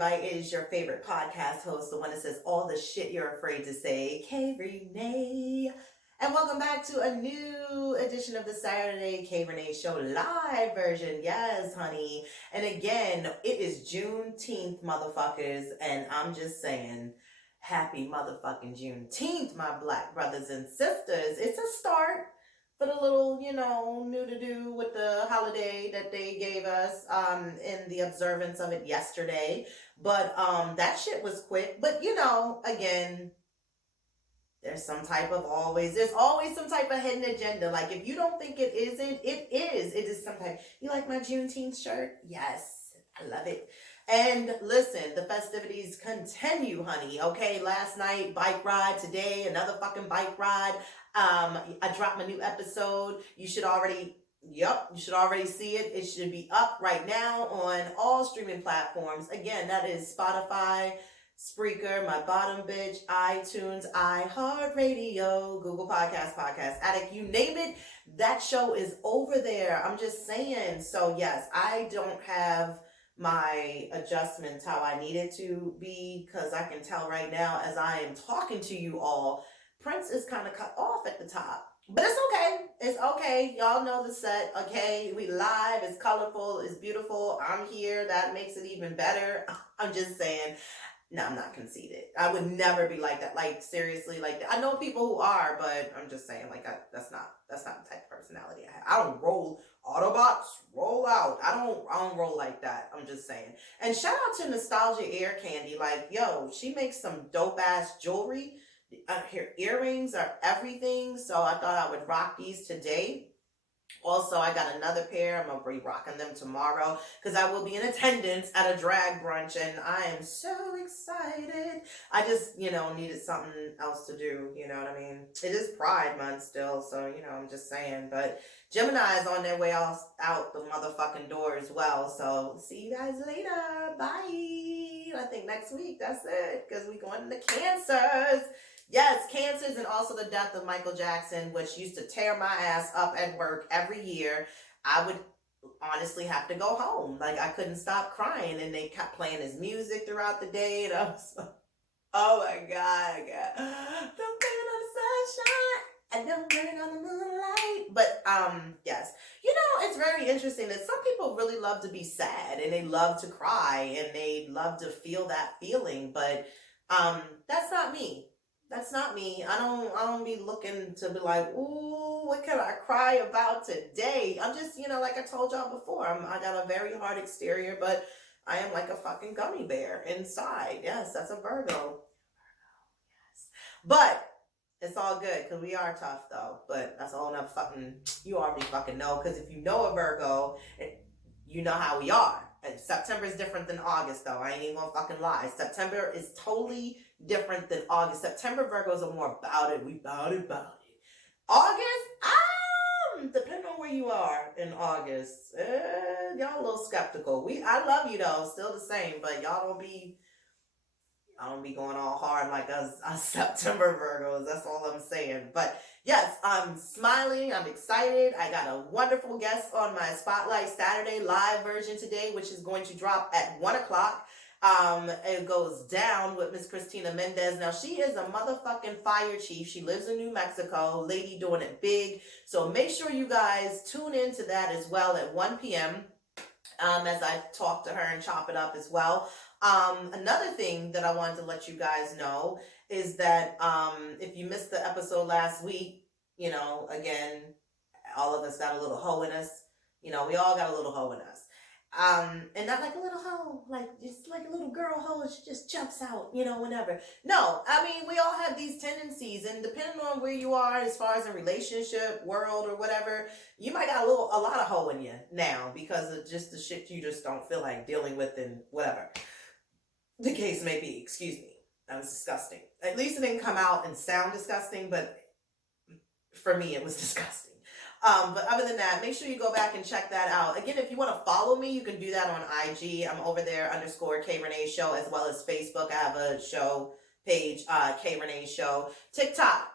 invite. It is your favorite podcast host, the one that says all the shit you're afraid to say, K Rene. And welcome back to a new edition of the Saturday K Rene Show live version. Yes, honey. And again, it is Juneteenth, motherfuckers. And I'm just saying, happy motherfucking Juneteenth, my black brothers and sisters. It's a start for the little, new to do with the holiday that they gave us in the observance of it yesterday. But that shit was quick. But, again, there's always some type of hidden agenda. Like, if you don't think it isn't, it is. It is some type. You like my Juneteenth shirt? Yes, I love it. And listen, the festivities continue, honey. Okay, last night, bike ride. Today, another fucking bike ride. I dropped my new episode. You should already see it. It should be up right now on all streaming platforms. Again, that is Spotify, Spreaker, My Bottom Bitch, iTunes, iHeartRadio, Google Podcasts, Podcast Addict, you name it. That show is over there. I'm just saying. So yes, I don't have my adjustments how I need it to be, because I can tell right now as I am talking to you all, Prince is kind of cut off at the top. But it's okay. It's okay. Y'all know the set, okay? We live. It's colorful. It's beautiful. I'm here. That makes it even better. I'm just saying. No, I'm not conceited. I would never be like that. Like, seriously, like, I know people who are, but I'm just saying, like, that's not the type of personality I have. I don't roll Autobots, roll out. I don't roll like that. I'm just saying. And shout out to Nostalgia Air Candy. Like, yo, she makes some dope ass jewelry. Her earrings are everything. So I thought I would rock these today. Also, I got another pair. I'm going to be rocking them tomorrow because I will be in attendance at a drag brunch, and I am so excited. I just, needed something else to do, you know what I mean? It is Pride Month still, so, I'm just saying. But Gemini is on their way out the motherfucking door as well, so see you guys later. Bye. I think next week, that's it, because we're going into Cancers. Yes, cancers, and also the death of Michael Jackson, which used to tear my ass up at work every year. I would honestly have to go home. Like, I couldn't stop crying, and they kept playing his music throughout the day, and I was like, oh my God. Don't burn on the sunshine, and don't burn on the moonlight. But, yes. It's very interesting that some people really love to be sad, and they love to cry, and they love to feel that feeling, but that's not me. That's not me. I don't be looking to be like, ooh, what can I cry about today? I'm just, like I told y'all before, I got a very hard exterior, but I am like a fucking gummy bear inside. Yes, that's a Virgo. Yes. But it's all good because we are tough though. But that's all enough fucking, you already fucking know, because if you know a Virgo, you know how we are. And September is different than August though. I ain't even gonna fucking lie. September is totally different than August. September Virgos are more about it. We about it. August, depending on where you are in August, y'all a little skeptical. I love you though, still the same, but y'all don't be going all hard like us September Virgos. That's all I'm saying. But yes, I'm smiling. I'm excited. I got a wonderful guest on my Spotlight Saturday live version today, which is going to drop at 1:00. It goes down with Miss Christina Mendez. Now, she is a motherfucking fire chief. She lives in New Mexico. Lady doing it big. So make sure you guys tune into that as well at 1 p.m. As I talk to her and chop it up as well. Another thing that I wanted to let you guys know is that if you missed the episode last week, again, all of us got a little hoe in us. We all got a little hoe in us. And not like a little hoe, like just like a little girl hoe, she just jumps out, whenever. No, I mean, we all have these tendencies, and depending on where you are as far as a relationship, world, or whatever, you might got a lot of hoe in you now because of just the shit you just don't feel like dealing with and whatever the case may be. Excuse me. That was disgusting. At least it didn't come out and sound disgusting, but for me, it was disgusting. But other than that, make sure you go back and check that out. Again, if you want to follow me, you can do that on IG. I'm over there _ K Rene Show, as well as Facebook. I have a show page, K Rene Show. TicTok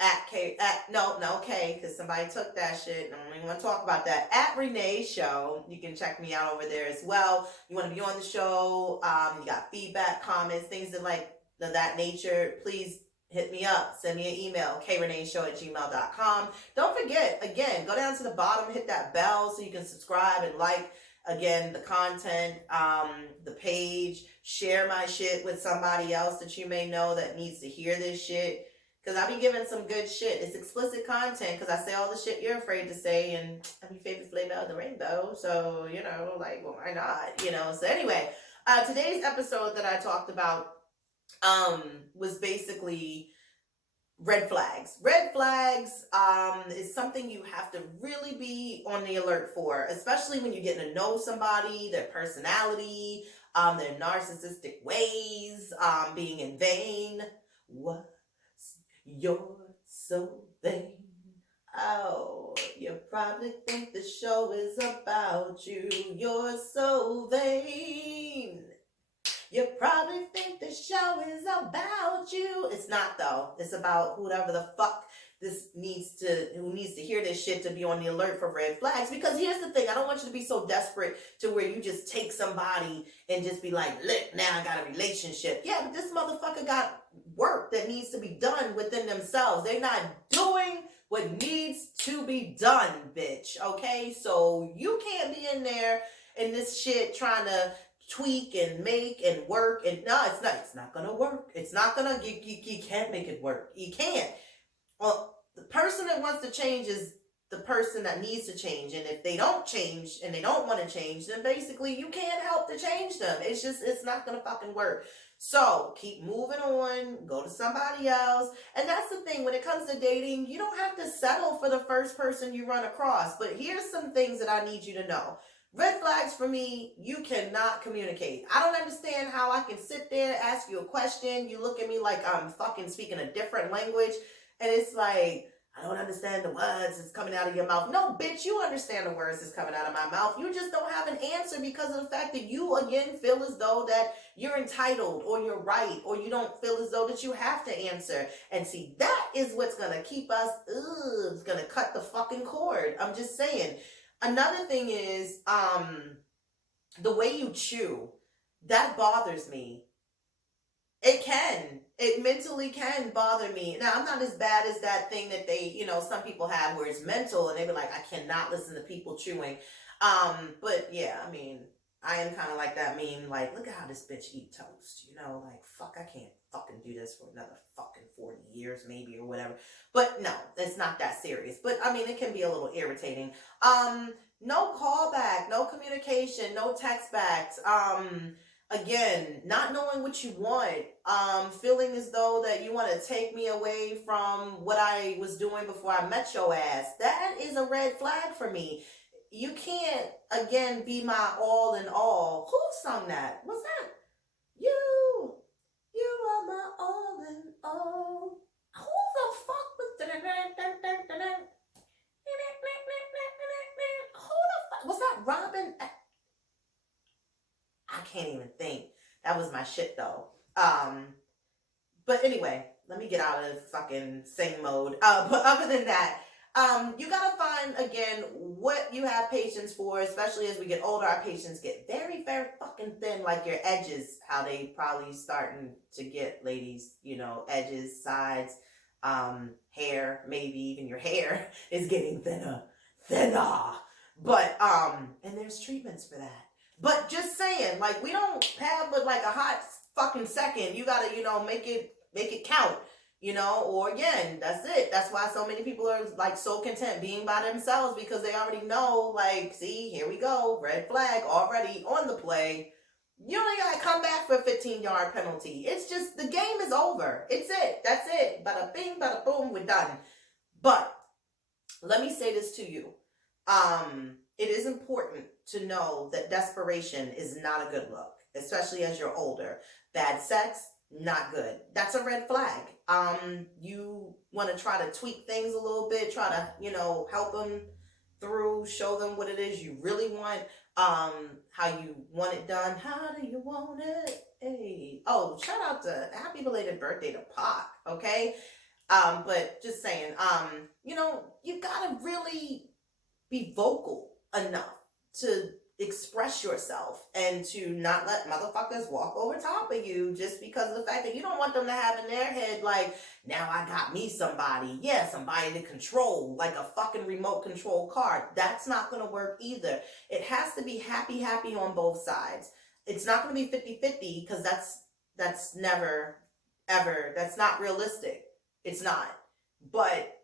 because somebody took that shit. I don't even want to talk about that. At Rene Show. You can check me out over there as well. You want to be on the show, you got feedback, comments, things of that nature, please hit me up. Send me an email, KReneShow@gmail.com. Don't forget, again, go down to the bottom, hit that bell so you can subscribe and like, again, the content, the page. Share my shit with somebody else that you may know that needs to hear this shit. Because I be giving some good shit. It's explicit content because I say all the shit you're afraid to say, and I'm your favorite flavor of the rainbow. So, well, why not? So anyway, today's episode that I talked about was basically red flags. Red flags is something you have to really be on the alert for, especially when you're getting to know somebody, their personality, their narcissistic ways, being in vain. What's your so vain? Oh, you probably think the show is about you. You're so vain. You probably think the show is about you. It's not, though. It's about whoever the fuck who needs to hear this shit to be on the alert for red flags. Because here's the thing, I don't want you to be so desperate to where you just take somebody and just be like, look, now I got a relationship. Yeah, but this motherfucker got work that needs to be done within themselves. They're not doing what needs to be done, bitch. Okay? So you can't be in there in this shit trying to tweak and make and work, and no, it's not gonna work. It's not gonna, you can't make it work. You can't. Well, the person that wants to change is the person that needs to change, and if they don't change and they don't want to change, then basically you can't help to change them. It's not gonna fucking work. So keep moving on, go to somebody else. And that's the thing, when it comes to dating, you don't have to settle for the first person you run across. But here's some things that I need you to know. Red flags for me, you cannot communicate. I don't understand how I can sit there, ask you a question, you look at me like I'm fucking speaking a different language, and it's like, I don't understand the words that's coming out of your mouth. No, bitch, you understand the words that's coming out of my mouth. You just don't have an answer because of the fact that you, again, feel as though that you're entitled or you're right, or you don't feel as though that you have to answer. And see, that is what's going to keep us, it's going to cut the fucking cord. I'm just saying. Another thing is, the way you chew, that bothers me. It mentally can bother me. Now, I'm not as bad as that thing that they, some people have where it's mental and they be like, I cannot listen to people chewing. But yeah, I mean, I am kind of like that meme, like, look at how this bitch eat toast, like, fuck, I can't fucking do this for another fucking 40 years maybe or whatever. But no, it's not that serious. But I mean, it can be a little irritating. No callback, no communication, no text backs. Again, not knowing what you want, feeling as though that you want to take me away from what I was doing before I met your ass. That is a red flag for me. You can't, again, be my all in all. Who sung that? What's that? You are my all in all. Who the fuck was that? Who the fuck? Was that Robin? I can't even think. That was my shit, though. But anyway, let me get out of the fucking sing mode. But other than that, you gotta find, again, what you have patience for, especially as we get older. Our patience get very, very fucking thin, like your edges, how they probably starting to get, ladies, edges, sides, hair, maybe even your hair is getting thinner. But, and there's treatments for that. But just saying, like, we don't have but like a hot fucking second. You gotta, make it count. Or again, that's it. That's why so many people are like so content being by themselves, because they already know, like, see, here we go, red flag already on the play. You don't even gotta come back for a 15-yard penalty. It's just, the game is over. It's it. That's it. Bada bing, bada boom, we're done. But let me say this to you. It is important to know that desperation is not a good look, especially as you're older. Bad sex, not good. That's a red flag. You want to try to tweak things a little bit, try to, help them through, show them what it is you really want, how you want it done. How do you want it? Hey. Oh, shout out to happy belated birthday to Pac, okay? But just saying, you gotta really be vocal enough to express yourself and to not let motherfuckers walk over top of you just because of the fact that you don't want them to have in their head like, now I got me somebody. Yeah, somebody to control, like a fucking remote control car. That's not gonna work either. It has to be happy on both sides. It's not gonna be 50-50 because that's never, ever, that's not realistic. It's not. But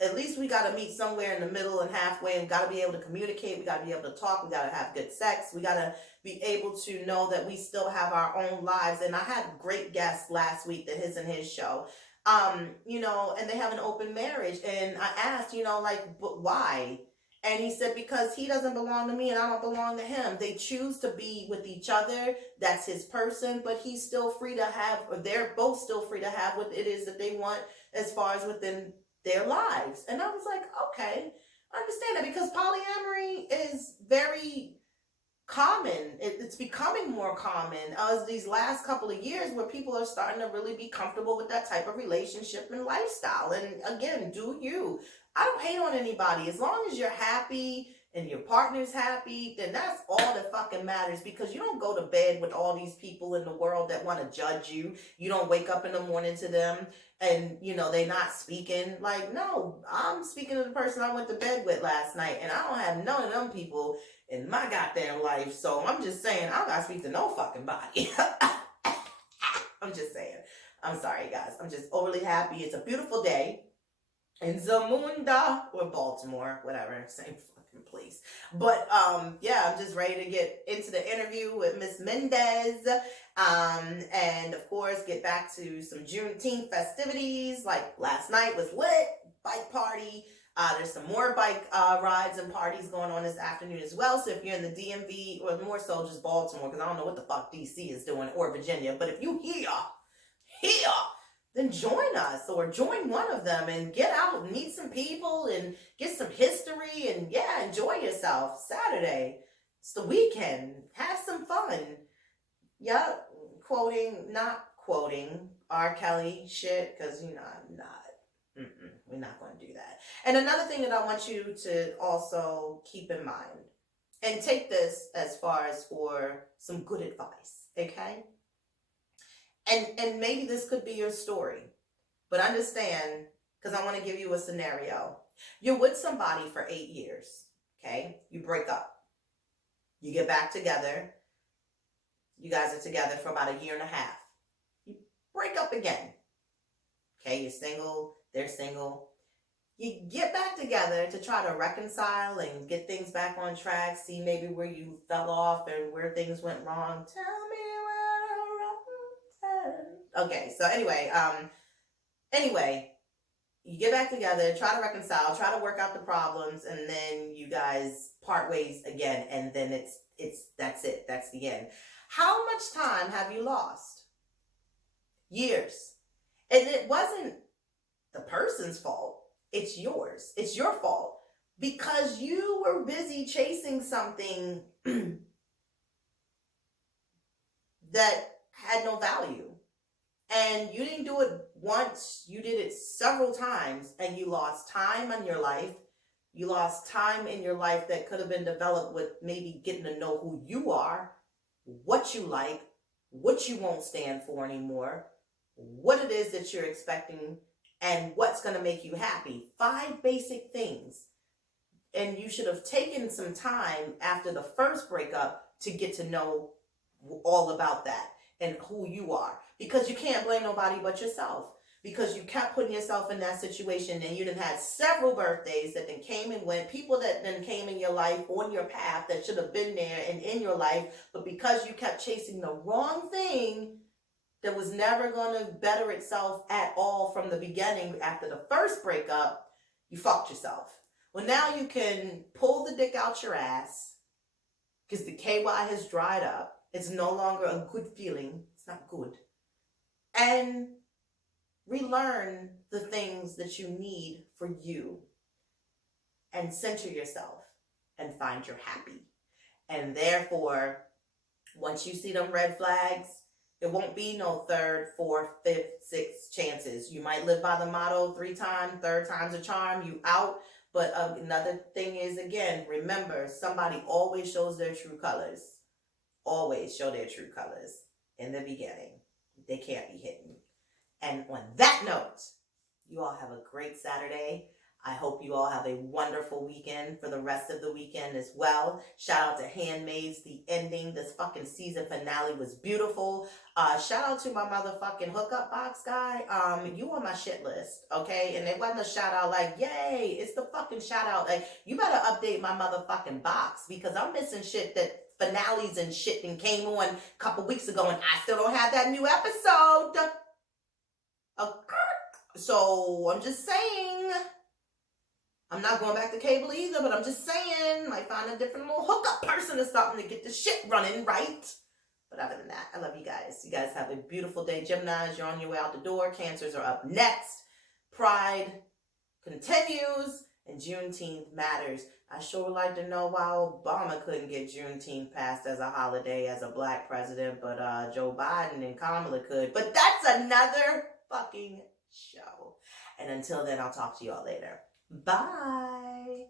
at least we got to meet somewhere in the middle and halfway. We got to be able to communicate. We got to be able to talk. We got to have good sex. We got to be able to know that we still have our own lives. And I had great guests last week, the His and His show, and they have an open marriage. And I asked, but why? And he said, because he doesn't belong to me and I don't belong to him. They choose to be with each other. That's his person, but he's still free to have, or they're both still free to have what it is that they want as far as within their lives. And I was like, okay, I understand that, because polyamory is very common. It's becoming more common as these last couple of years, where people are starting to really be comfortable with that type of relationship and lifestyle. And again, do you. I don't hate on anybody. As long as you're happy and your partner's happy, then that's all that fucking matters, because you don't go to bed with all these people in the world that want to judge you. You don't wake up in the morning to them and, they not speaking. Like, no, I'm speaking to the person I went to bed with last night, and I don't have none of them people in my goddamn life. So I'm just saying, I don't gotta speak to no fucking body. I'm just saying. I'm sorry, guys. I'm just overly happy. It's a beautiful day in Zamunda or Baltimore, whatever, same fucking place. But I'm just ready to get into the interview with Miss Mendez, and of course get back to some Juneteenth festivities. Like last night was lit, bike party. There's some more bike rides and parties going on this afternoon as well. So if you're in the DMV, or more so just Baltimore, because I don't know what the fuck DC is doing, or Virginia, but if you here, then join us, or join one of them and get out and meet some people and get some history and enjoy yourself. Saturday, it's the weekend, have some fun. Yep, not quoting R. Kelly shit, because I'm not. We're not going to do that. And another thing that I want you to also keep in mind, and take this as far as for some good advice, okay? And maybe this could be your story, but understand, because I want to give you a scenario. You're with somebody for 8 years, okay? You break up. You get back together. You guys are together for about 1.5 years. You break up again. Okay, you're single, they're single. You get back together to try to reconcile and get things back on track, see maybe where you fell off and where things went wrong. Tell me where wrong. Okay, so anyway, you get back together, try to reconcile, try to work out the problems, and then you guys part ways again, and then that's it. That's the end. How much time have you lost? Years. And it wasn't the person's fault. It's yours. It's your fault, because you were busy chasing something that had no value. And you didn't do it once, you did it several times, and you lost time in your life. You lost time in your life that could have been developed with maybe getting to know who you are, what you like, what you won't stand for anymore, what it is that you're expecting, and what's going to make you happy. 5 basic things. And you should have taken some time after the first breakup to get to know all about that and who you are. Because you can't blame nobody but yourself. Because you kept putting yourself in that situation, and you done had several birthdays that then came and went, people that then came in your life on your path that should have been there and in your life, but because you kept chasing the wrong thing that was never going to better itself at all from the beginning after the first breakup, you fucked yourself. Well, now you can pull the dick out your ass because the KY has dried up. It's no longer a good feeling. It's not good. And relearn the things that you need for you, and center yourself and find your happy. And therefore, once you see them red flags, It won't be no third, fourth, fifth, sixth chances. You might live by the motto 3 times, third time's a charm, you out. But another thing is, again, remember, somebody always shows their true colors. Always show their true colors in the beginning. They can't be hidden. And on that note, you all have a great Saturday. I hope you all have a wonderful weekend for the rest of the weekend as well. Shout out to Handmaids, the ending. This fucking season finale was beautiful. Shout out to my motherfucking hookup box guy. You on my shit list, okay? And it wasn't a shout out like, yay, it's the fucking shout out. Like, you better update my motherfucking box because I'm missing shit that finales and shit and came on a couple weeks ago and I still don't have that new episode. Okay. So I'm just saying, I'm not going back to cable either, but I'm just saying, might find a different little hookup person or something to get the shit running right. But other than that, I love you guys. You guys have a beautiful day. Geminis, you're on your way out the door. Cancers are up next. Pride continues, and Juneteenth matters. I sure would like to know why Obama couldn't get Juneteenth passed as a holiday as a black president, but Joe Biden and Kamala could. But that's another fucking show. And until then, I'll talk to you all later. Bye.